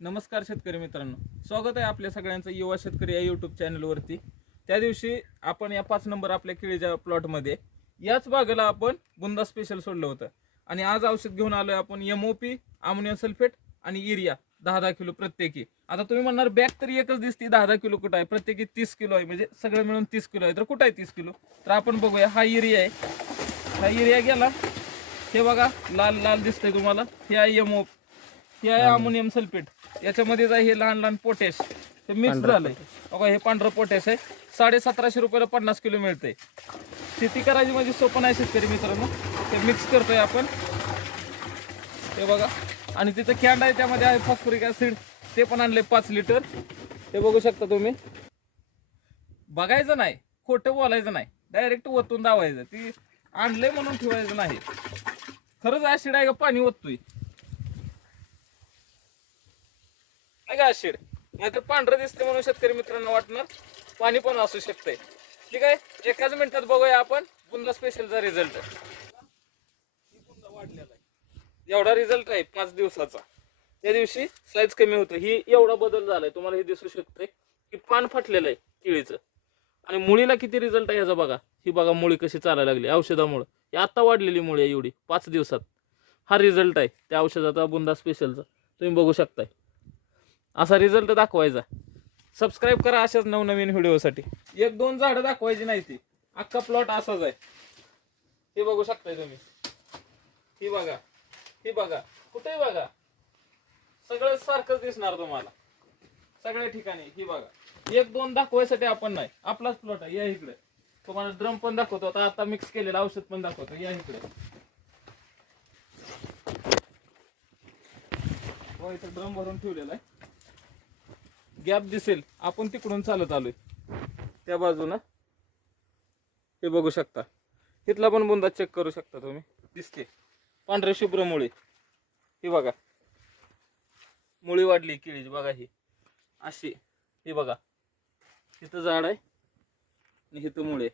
नमस्कार शेतकरी मित्रांनो, स्वागत आहे आपल्या सगळ्यांचं युवा शेतकरी या यूट्यूब चॅनलवरती। त्या दिवशी आपण या 5 नंबर आपल्या केळीच्या प्लॉटमध्ये याच बागेला आपण बुंदा स्पेशल सोडलं होतं आणि आज औषध घेऊन आलोय आपण एमओपी, अमोनियम सल्फेट आणि युरिया 10-10 किलो प्रत्येकी। आता तुम्ही म्हणणार बॅग तरी एकच दिसते, 10-10 किलो कुठं आहे? प्रत्येकी 30 किलो आहे, म्हणजे सगळं मिळून 30 किलो आहे। तर कुठं आहे 30 किलो? तर आपण बघूया, हा युरिया आहे। हा युरिया गेला, हे बघा लाल लाल दिसतंय तुम्हाला, हे आहे एमओपी, हे आहे अमोनियम सल्फेट, याच्यामध्येच आहे हे लहान लहान पोटॅश, हे मिक्स झालंय बघा। हे पांढरं पोटॅश आहे, 1750 रुपयाला 50 किलो मिळतंय। शेती करायची म्हणजे सोपं नाही शेतकरी मित्रांनो। ते मिक्स करतोय आपण, हे बघा। आणि तिथं कॅन्ड आहे, त्यामध्ये आहे फॉस्फरिक ऍसिड, ते पण आणले 5 लिटर। हे बघू शकता तुम्ही। बघायचं नाही, खोटं बोलायचं नाही, डायरेक्ट ओतून दावायचं। ती आणलंय म्हणून ठेवायचं नाही, खरंच ऍसिड आहे का पाणी ओततोय का ऍसिड? नाही तर पांढरं दिसते म्हणून शेतकरी मित्रांनो वाटणार पाणी पण असू शकतंय। ठीक आहे, एकाच मिनिटात बघूया आपण बुंदा स्पेशलचा रिझल्ट। बुंदा वाढलेला आहे, एवढा रिझल्ट आहे 5 दिवसाचा। त्या दिवशी साईज कमी होतं, ही एवढा बदल झालाय, तुम्हाला हे दिसू शकतंय की पान फाटलेलं आहे केळीचं। आणि मुळीला किती रिझल्ट आहे याचा बघा, ही बघा मुळी कशी चालायला लागली औषधामुळे। ही आता वाढलेली मुळी आहे एवढी 5 दिवसात। हा रिझल्ट आहे त्या औषधाचा, बुंदा स्पेशलचा, तुम्ही बघू शकताय। असा रिझल्ट दाखवायचा। सबस्क्राईब करा अशाच नवनवीन व्हिडिओसाठी। 1-2 झाडं दाखवायची नाही, ती अख्खा प्लॉट असाच आहे। हे बघू शकताय तुम्ही, ही बघा, ही बघा, कुठेही बघा, सगळं सारखंच दिसणार तुम्हाला सगळ्या ठिकाणी। ही बघा, 1-2 दाखवायसाठी आपण नाही, आपलाच प्लॉट आहे। या इकडे तुम्हाला ड्रम पण दाखवतो, आता मिक्स केलेलं औषध पण दाखवतो। या इकडे हो, इथं ड्रम भरून ठेवलेला आहे, गॅप दिसेल, आपण तिकडून चालत आलोय त्या बाजूनं। हे बघू शकता, इथला पण बुंदा चेक करू शकता तुम्ही, दिसते पांढरे शुभ्र मुळी। ही बघा मुळी वाढली केळीची बघा, ही अशी, ही बघा, इथं झाड आहे आणि इथं मुळे।